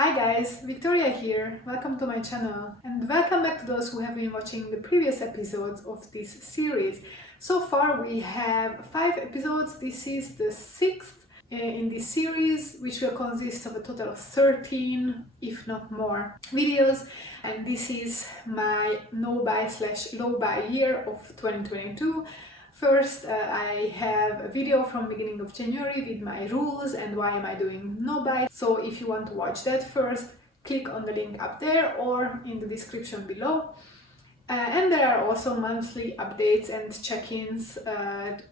Hi guys, Victoria here. Welcome to my channel and welcome back to those who have been watching the previous episodes of this series. So far we have 5 episodes. This is the 6th in this series, which will consist of a total of 13, if not more, videos. And this is my no-buy/low-buy year of 2022. First, I have a video from beginning of January with my rules and why am I doing no buy. So if you want to watch that first, click on the link up there or in the description below. And there are also monthly updates and check-ins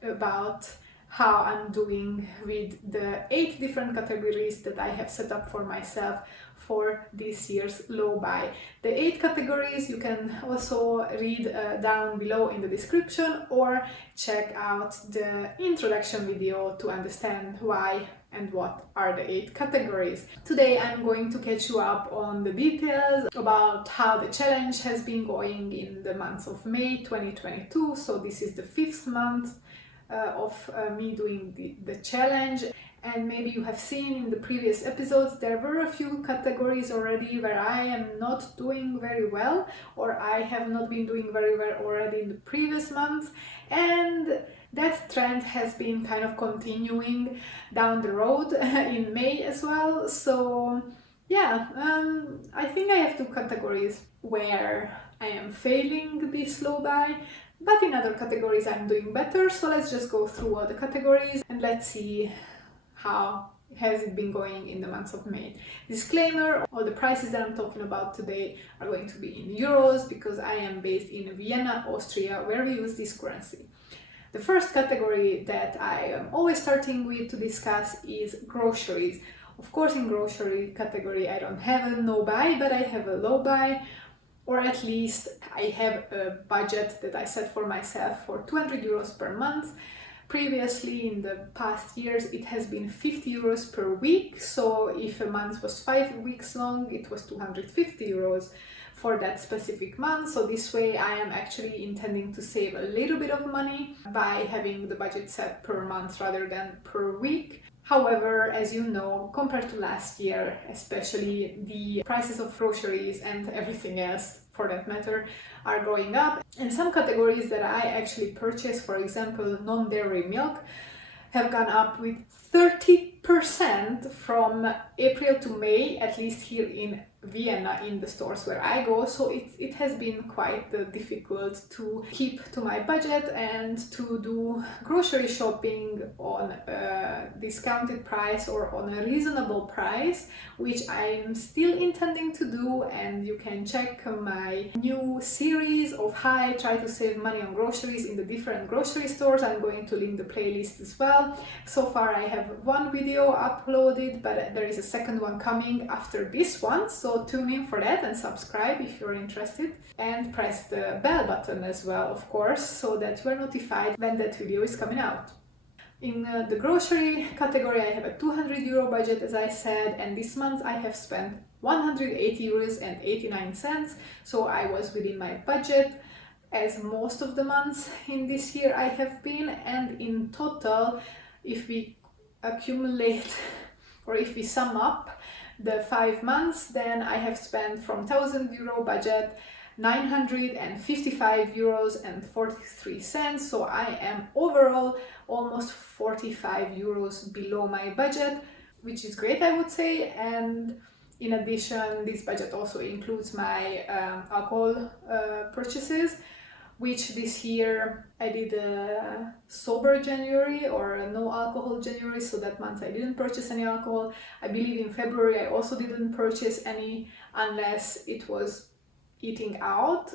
about how I'm doing with the 8 different categories that I have set up for myself for this year's low buy. The 8 categories you can also read down below in the description or check out the introduction video to understand why and what are the 8 categories. Today I'm going to catch you up on the details about how the challenge has been going in the month of May 2022. So this is the 5th month of me doing the challenge. And maybe you have seen in the previous episodes there were a few categories already where I am not doing very well, or I have not been doing very well already in the previous months, and that trend has been kind of continuing down the road in May as well. So yeah, I think I have 2 categories where I am failing this low buy, but in other categories I'm doing better. So let's just go through all the categories and let's see how has it been going in the month of May. Disclaimer, all the prices that I'm talking about today are going to be in euros because I am based in Vienna, Austria, where we use this currency. The first category that I am always starting with to discuss is groceries. Of course, in grocery category I don't have a no buy, but I have a low buy, or at least I have a budget that I set for myself for 200 euros per month. Previously, in the past years, it has been 50 euros per week. So if a month was 5 weeks long, it was 250 euros for that specific month. So this way I am actually intending to save a little bit of money by having the budget set per month rather than per week. However, as you know, compared to last year, especially the prices of groceries and everything else for that matter are going up. And some categories that I actually purchase, for example, non-dairy milk, have gone up with 30% from April to May, at least here in Vienna in the stores where I go. So it has been quite difficult to keep to my budget and to do grocery shopping on a discounted price or on a reasonable price, which I'm still intending to do. And you can check my new series of how I try to save money on groceries in the different grocery stores. I'm going to link the playlist as well. So far I have 1 video uploaded, but there is a second one coming after this one. So tune in for that and subscribe if you're interested, and press the bell button as well, of course, so that you are notified when that video is coming out. In the grocery category I have a 200 euro budget, as I said, and this month I have spent 180 euros and 89 cents, so I was within my budget, as most of the months in this year I have been. And in total, if we accumulate or if we sum up the 5 months, then I have spent from 1000 euro budget 955 euros and 43 cents. So I am overall almost 45 euros below my budget, which is great, I would say. And in addition, this budget also includes my alcohol purchases, which this year I did a sober January or a no alcohol January, so that month I didn't purchase any alcohol. I believe in February I also didn't purchase any unless it was eating out.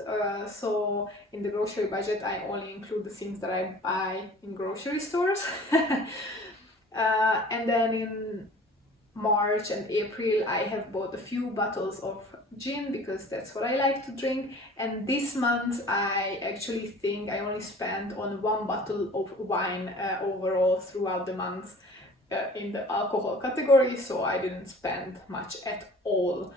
So in the grocery budget I only include the things that I buy in grocery stores. And then in March and April I have bought a few bottles of gin because that's what I like to drink. And this month I actually think I only spent on 1 bottle of wine overall throughout the month in the alcohol category, so I didn't spend much at all.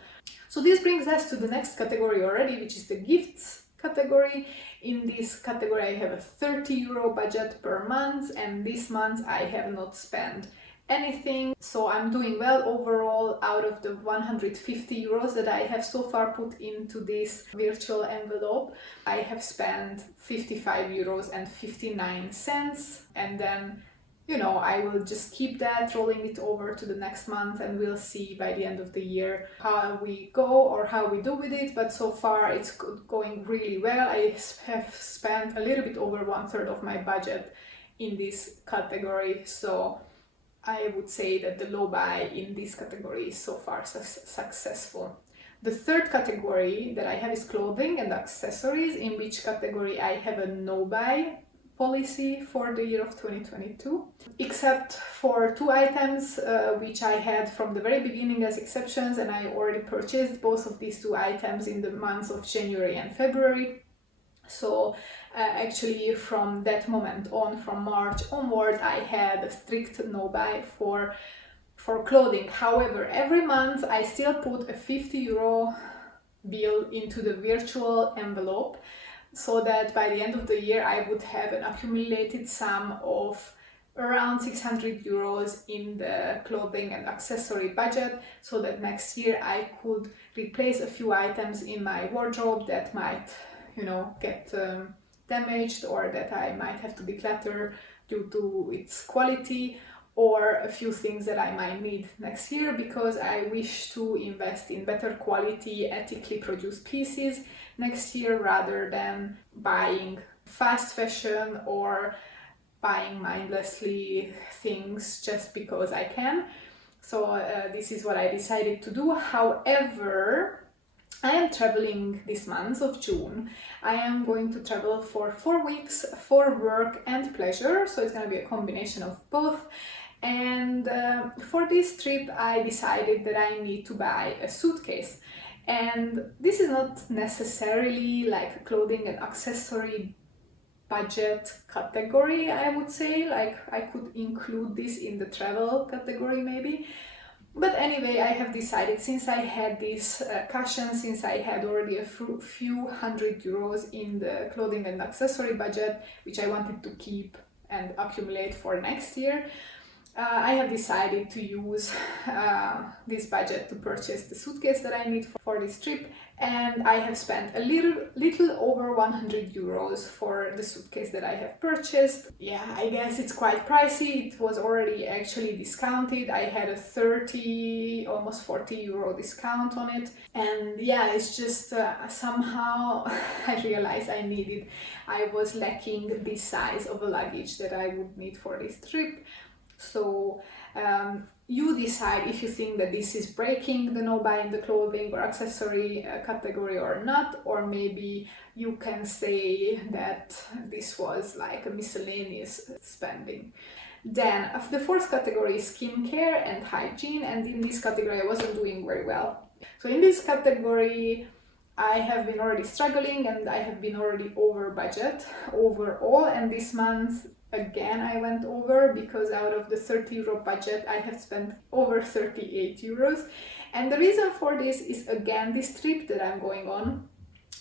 So this brings us to the next category already, which is the gifts category. In this category I have a 30 euro budget per month, and this month I have not spent anything. So I'm doing well overall. Out of the 150 euros that I have so far put into this virtual envelope, I have spent 55 euros and 59 cents, and then I will just keep that, rolling it over to the next month, and we'll see by the end of the year how we go or how we do with it. But so far it's going really well. I have spent a little bit over 1/3 of my budget in this category, so I would say that the low buy in this category is so far successful. The third category that I have is clothing and accessories, in which category I have a no buy policy for the year of 2022, except for 2 items which I had from the very beginning as exceptions, and I already purchased both of these 2 items in the months of January and February. So actually from that moment on, from March onward, I had a strict no buy for clothing. However, every month I still put a 50 euro bill into the virtual envelope, so that by the end of the year I would have an accumulated sum of around 600 euros in the clothing and accessory budget, so that next year I could replace a few items in my wardrobe that might get damaged, or that I might have to declutter due to its quality, or a few things that I might need next year, because I wish to invest in better quality, ethically produced pieces next year, rather than buying fast fashion or buying mindlessly things just because I can. So this is what I decided to do. However, I am traveling this month of June. I am going to travel for 4 weeks for work and pleasure, so it's going to be a combination of both. And for this trip I decided that I need to buy a suitcase. And this is not necessarily like a clothing and accessory budget category, I would say. Like, I could include this in the travel category maybe. But anyway, I have decided, since I had this cushion, since I had already a few hundred euros in the clothing and accessory budget, which I wanted to keep and accumulate for next year, I have decided to use this budget to purchase the suitcase that I need for this trip, and I have spent a little over 100 euros for the suitcase that I have purchased. Yeah, I guess it's quite pricey. It was already actually discounted. I had a 30, almost 40 euro discount on it, and yeah, it's just somehow I realized I was lacking this size of a luggage that I would need for this trip. So you decide if you think that this is breaking the no buy in the clothing or accessory category or not, or maybe you can say that this was like a miscellaneous spending. Then the fourth category is skincare and hygiene, and in this category I wasn't doing very well. So in this category I have been already struggling, and I have been already over budget overall, and this month again I went over, because out of the 30 euro budget I have spent over 38 euros. And the reason for this is again this trip that I'm going on,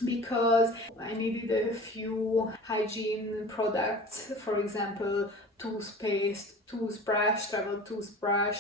because I needed a few hygiene products, for example toothpaste, toothbrush, travel toothbrush,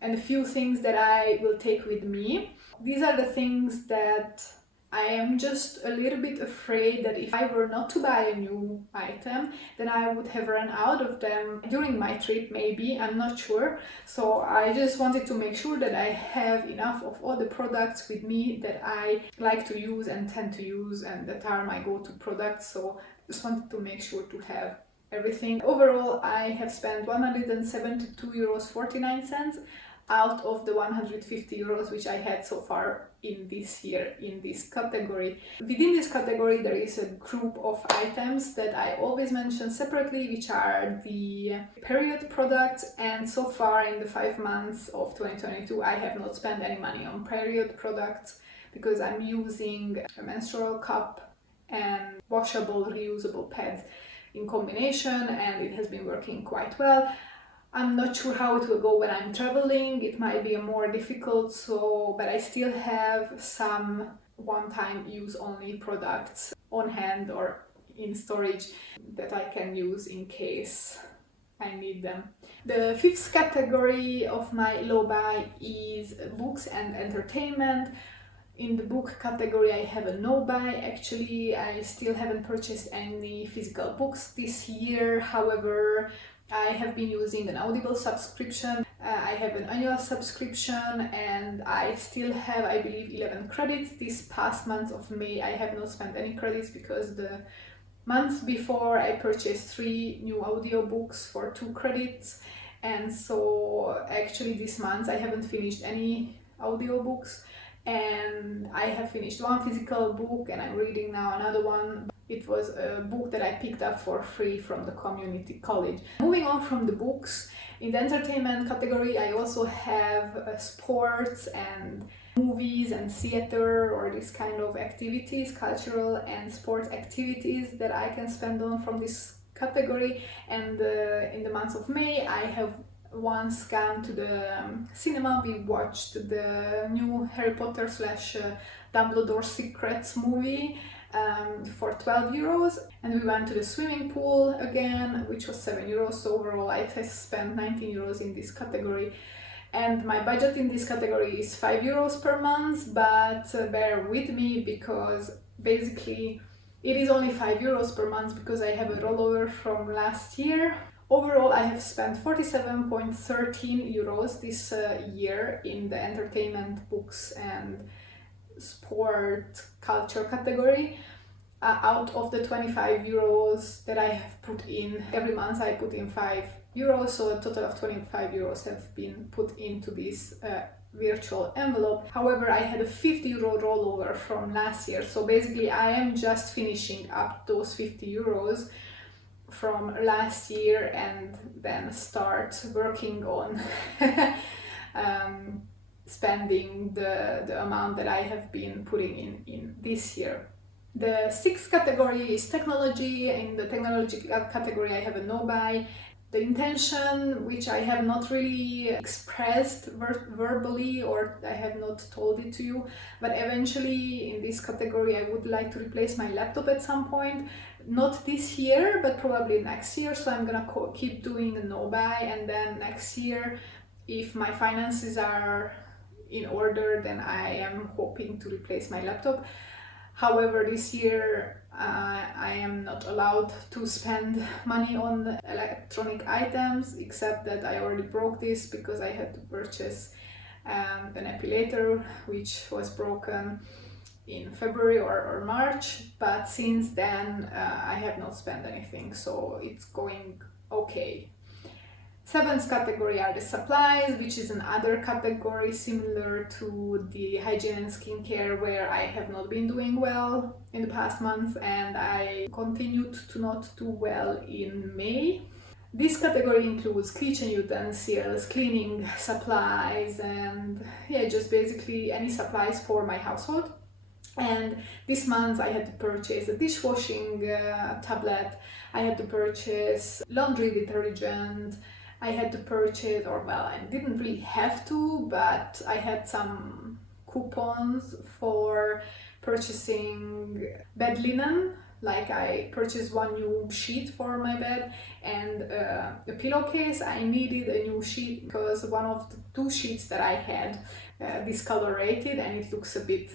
and a few things that I will take with me. These are the things that I am just a little bit afraid that if I were not to buy a new item, then I would have run out of them during my trip, maybe, I'm not sure. So I just wanted to make sure that I have enough of all the products with me that I like to use and tend to use, and that are my go-to products. So just wanted to make sure to have everything. Overall, I have spent 172 euros 49 cents out of the 150 euros which I had so far in this year in this category. Within this category there is a group of items that I always mention separately, which are the period products, and so far in the 5 months of 2022 I have not spent any money on period products, because I'm using a menstrual cup and washable reusable pads in combination, and it has been working quite well. I'm not sure how it will go when I'm traveling. It might be more difficult, but I still have some one-time use only products on hand or in storage that I can use in case I need them. The fifth category of my low buy is books and entertainment. In the book category, I have a no buy. Actually, I still haven't purchased any physical books this year. However, I have been using an Audible subscription. I have an annual subscription and I still have, I believe, 11 credits. This past month of May, I have not spent any credits because the month before I purchased 3 new audiobooks for 2 credits. And so actually this month I haven't finished any audiobooks. And I have finished 1 physical book and I'm reading now another one. It was a book that I picked up for free from the community college. Moving on from the books, in the entertainment category I also have sports and movies and theater, or this kind of activities, cultural and sports activities that I can spend on from this category. And in the month of May I have once gone to the cinema. We watched the new Harry Potter / Dumbledore Secrets movie for 12 euros, and we went to the swimming pool again, which was 7 euros. So overall I spent 19 euros in this category, and my budget in this category is 5 euros per month, but bear with me because basically it is only 5 euros per month because I have a rollover from last year. Overall, I have spent 47.13 euros this year in the entertainment, books and sport culture category. Out of the 25 euros that I have put in, every month I put in 5 euros, so a total of 25 euros have been put into this virtual envelope. However, I had a 50 euro rollover from last year, so basically I am just finishing up those 50 euros from last year and then start working on spending the amount that I have been putting in this year. The sixth category is technology. In the technology category I have a no buy. The intention, which I have not really expressed verbally, or I have not told it to you, but eventually in this category I would like to replace my laptop at some point. Not this year, but probably next year. So I'm gonna keep doing a no buy, and then next year, if my finances are in order, then I am hoping to replace my laptop. However, this year I am not allowed to spend money on electronic items, except that I already broke this because I had to purchase an epilator which was broken in February or March, but since then I have not spent anything, so it's going okay. Seventh category are the supplies, which is another category similar to the hygiene and skincare, where I have not been doing well in the past month and I continued to not do well in May. This category includes kitchen utensils, cleaning supplies, and just basically any supplies for my household. And this month I had to purchase a dishwashing tablet, I had to purchase laundry detergent, I had to purchase, or well, I didn't really have to, but I had some coupons for purchasing bed linen. Like I purchased 1 new sheet for my bed and a pillowcase. I needed a new sheet because one of the 2 sheets that I had discolorated and it looks a bit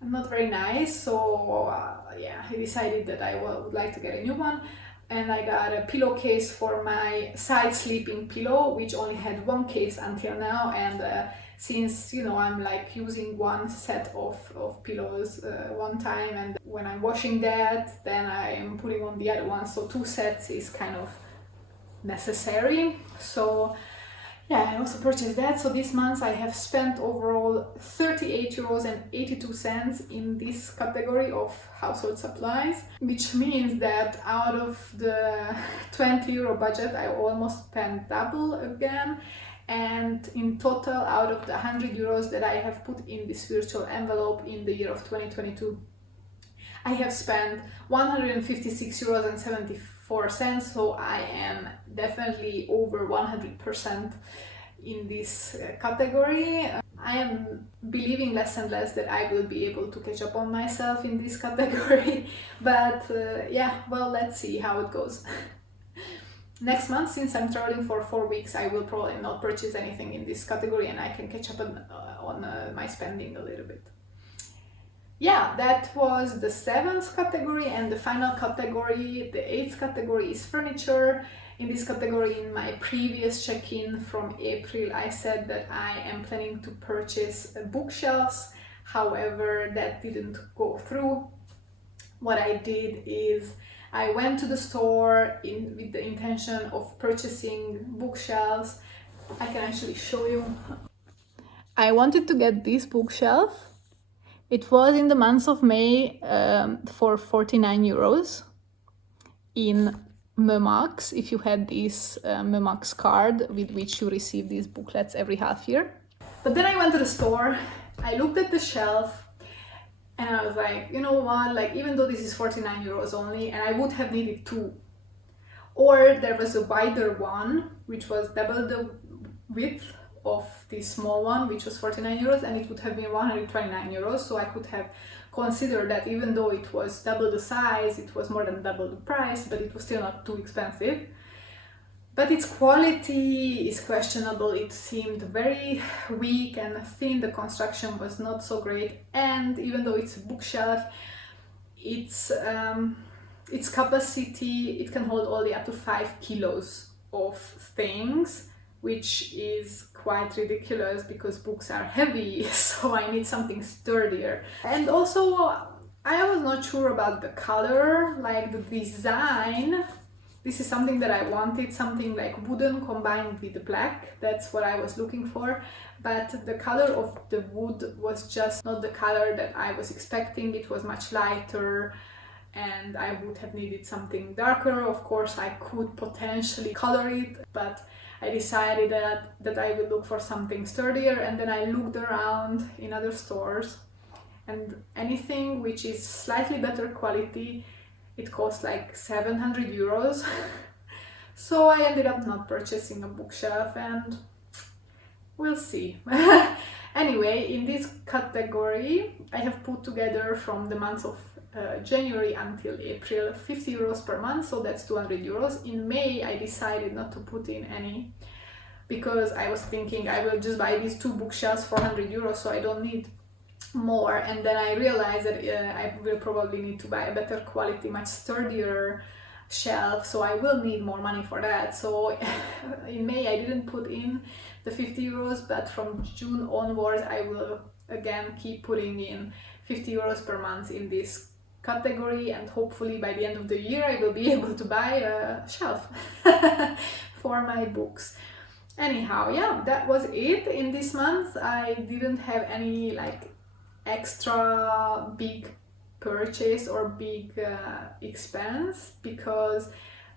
not very nice. So I decided that I would like to get a new one. And I got a pillowcase for my side sleeping pillow, which only had 1 case until now. And since I'm like using 1 set of pillows one time, and when I'm washing that, then I'm putting on the other one, so 2 sets is kind of necessary. So I also purchased that. So this month I have spent overall 38.82 euros in this category of household supplies, which means that out of the 20 euro budget I almost spent double again. And in total, out of the 100 euros that I have put in this virtual envelope in the year of 2022, I have spent 156.74 euros. So I am definitely over 100% in this category. I am believing less and less that I will be able to catch up on myself in this category, but let's see how it goes. Next month, since I'm traveling for 4 weeks, I will probably not purchase anything in this category and I can catch up on my spending a little bit. Yeah, that was the 7th category, and the final category, the 8th category, is furniture. In this category, in my previous check-in from April, I said that I am planning to purchase bookshelves. However, that didn't go through. What I did is I went to the store with the intention of purchasing bookshelves. I can actually show you. I wanted to get this bookshelf. It was in the month of May for 49 euros in Memax, if you had this Memax card with which you receive these booklets every half year. But then I went to the store, I looked at the shelf, and I was like, you know what, like even though this is 49 euros only, and I would have needed 2. Or there was a wider one, which was double the width of this small one, which was 49 euros, and it would have been 129 euros. So I could have considered that even though it was double the size, it was more than double the price, but it was still not too expensive. But its quality is questionable. It seemed very weak and thin. The construction was not so great. And even though it's a bookshelf, its capacity, it can hold only up to 5 kilos of things, which is quite ridiculous because books are heavy, so I need something sturdier. And also, I was not sure about the color, like the design. This is something that I wanted, something like wooden combined with black. That's what I was looking for. But the color of the wood was just not the color that I was expecting. It was much lighter, and I would have needed something darker. Of course, I could potentially color it, but I decided that I would look for something sturdier, and then I looked around in other stores, and anything which is slightly better quality, it cost like 700 euros. So I ended up not purchasing a bookshelf, and we'll see. Anyway, in this category, I have put together from the months of January until April 50 euros per month, so that's 200 euros. In May, I decided not to put in any because I was thinking I will just buy these 2 bookshelves for 100 euros, so I don't need more. And then I realized that I will probably need to buy a better quality, much sturdier shelf, so I will need more money for that. So in May I didn't put in the 50 euros, but from June onwards I will again keep putting in 50 euros per month in this category, and hopefully by the end of the year I will be able to buy a shelf for my books. Anyhow, yeah, that was it in this month. I didn't have any like extra big purchase or big expense because,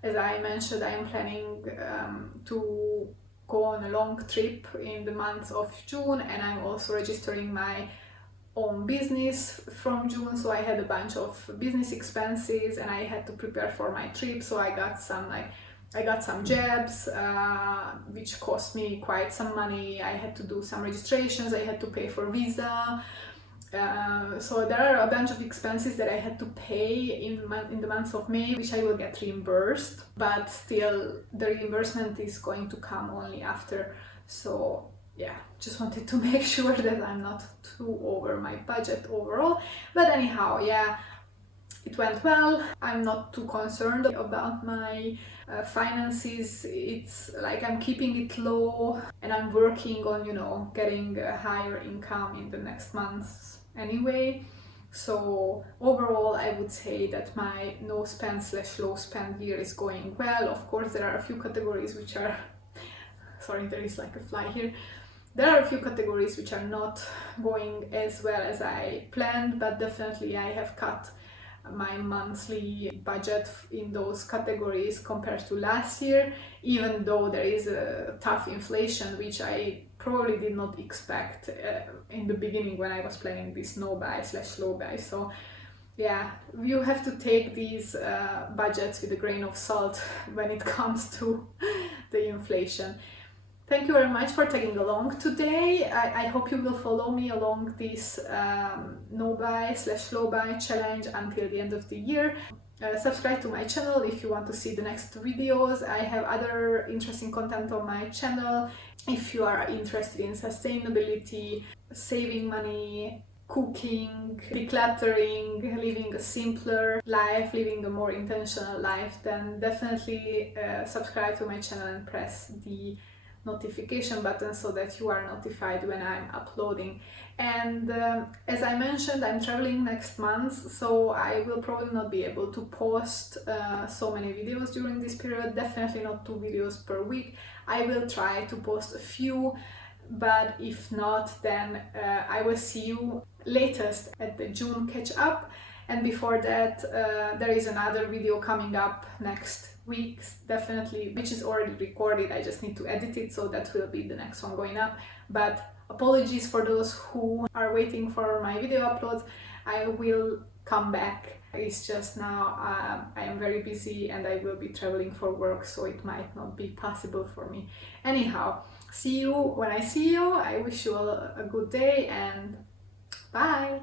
as I mentioned, I am planning to go on a long trip in the month of June, and I'm also registering my own business from June, so I had a bunch of business expenses and I had to prepare for my trip. So I got some jabs which cost me quite some money. I had to do some registrations, I had to pay for visa. So there are a bunch of expenses that I had to pay in the month of May, which I will get reimbursed, but still the reimbursement is going to come only after. So yeah, just wanted to make sure that I'm not too over my budget overall. But anyhow, yeah, it went well. I'm not too concerned about my finances. It's like I'm keeping it low and I'm working on, getting a higher income in the next months anyway. So overall, I would say that my no spend / low spend year is going well. Of course, there are a few categories which are, sorry, there is like a fly here. There are a few categories which are not going as well as I planned, but definitely I have cut my monthly budget in those categories compared to last year, even though there is a tough inflation, which I probably did not expect in the beginning when I was planning this no buy / low buy. So yeah, you have to take these budgets with a grain of salt when it comes to the inflation. Thank you very much for tagging along today. I hope you will follow me along this no buy / low buy challenge until the end of the year. Subscribe to my channel if you want to see the next videos. I have other interesting content on my channel. If you are interested in sustainability, saving money, cooking, decluttering, living a simpler life, living a more intentional life, then definitely subscribe to my channel and press the notification button so that you are notified when I'm uploading. And as I mentioned, I'm traveling next month, so I will probably not be able to post so many videos during this period, definitely not 2 videos per week. I will try to post a few, but if not, then I will see you latest at the June catch up. And before that, there is another video coming up next week, definitely, which is already recorded. I just need to edit it, so that will be the next one going up. But apologies for those who are waiting for my video uploads. I will come back. It's just now I am very busy and I will be traveling for work, so it might not be possible for me. Anyhow, see you when I see you. I wish you all a good day and bye!